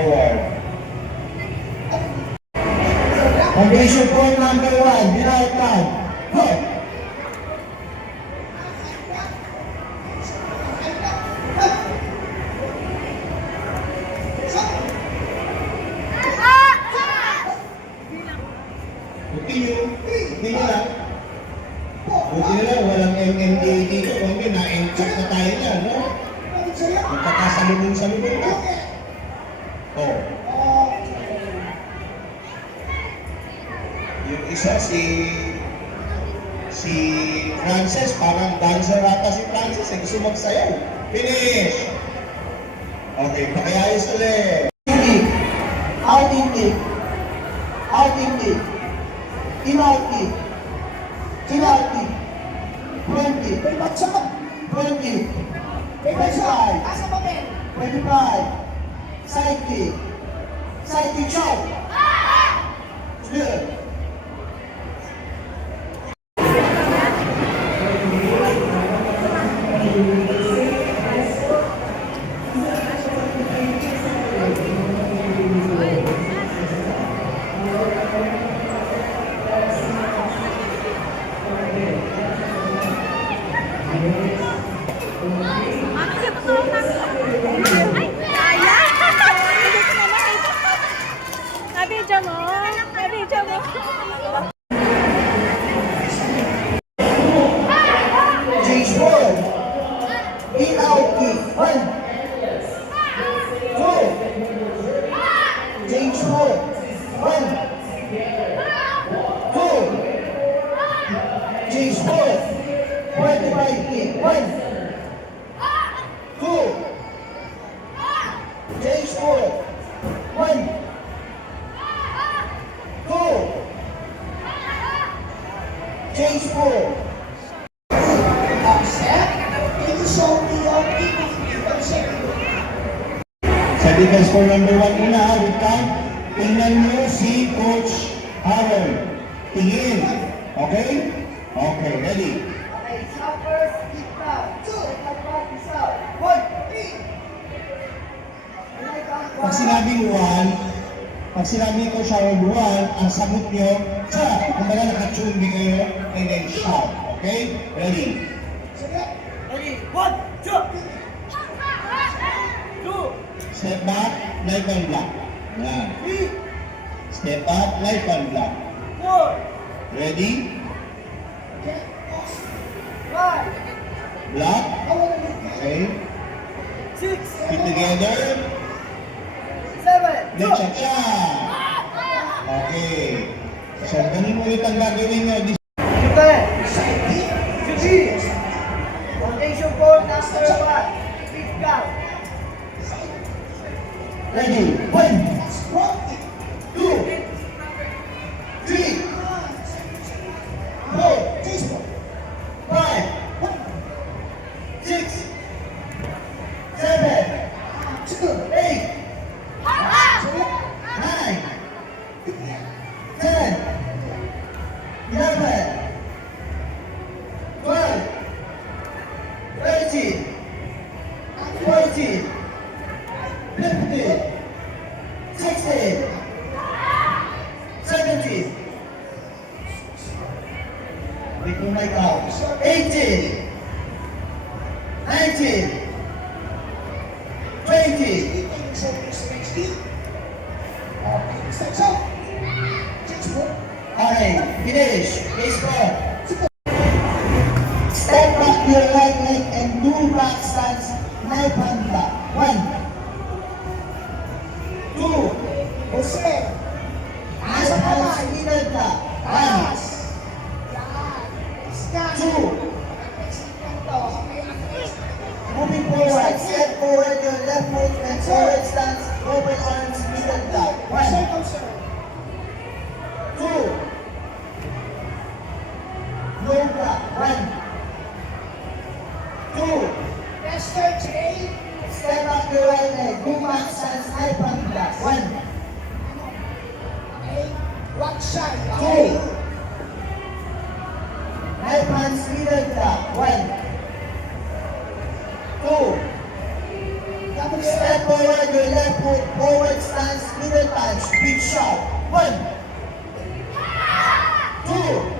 forward. Foundation point number 1, without time. Go! Hindi lang. Buti na lang, walang MMDA dito. Kung na-enchant na tayo niya, no? Magkakasalubong-salubong na. Oh. Yung isa, si Frances, parang dancer ata si Frances, gusto magsayaw. Finish! Okay, pakiayos ulit. Out in deep. Out in deep. In out deep. In out deep. 20. 20. 25. 25. Side kick. Side kick shot. Good. Change forward. In out kick. 1. 2. Change forward. 1. 2. Change forward. 45 kick. 1. 2. Change forward. 1. 2. Change forward. Sa defense for number 1 muna, with time, tingnan nyo si Coach Harold. Tingin. Okay? Okay, ready? Okay, stop first, keep down. 2. Isa. 1. 3. Pag sinabing Coach Harold 1, ang sagot nyo, sa, kumbaga nakatune din kayo, and then shout. Okay? Ready? Ready? 1, 2. Step back, light and block. Yan. Step back, light and block. 4. Ready? 5. Block. Okay. 6. Keep together. 7. Let's shot. Okay. So, ganun ulit ang gagawin nyo. Foundation for number 1. Big count. Ready? 1, 2, 3, 4, 5, 6, 7, 8, 9, 10, 11, 12, 13, 14, 15, 16, 17, we can make out, 18, 19, 20, okay, finish, baseball. Step back to your right leg and do back stance, knife and block. 1, 2, Jose. Asa pa middle block. 1, 2, moving forward, step forward your left foot and forward stance, open arms, middle block. 1, 2, low block. 1, 2, step up your right leg, do back stance, knife and block. 1, 2, knife hands, middle block. 1, 2, step forward, your left foot, forward stance, middle touch, big shot. 1, 2,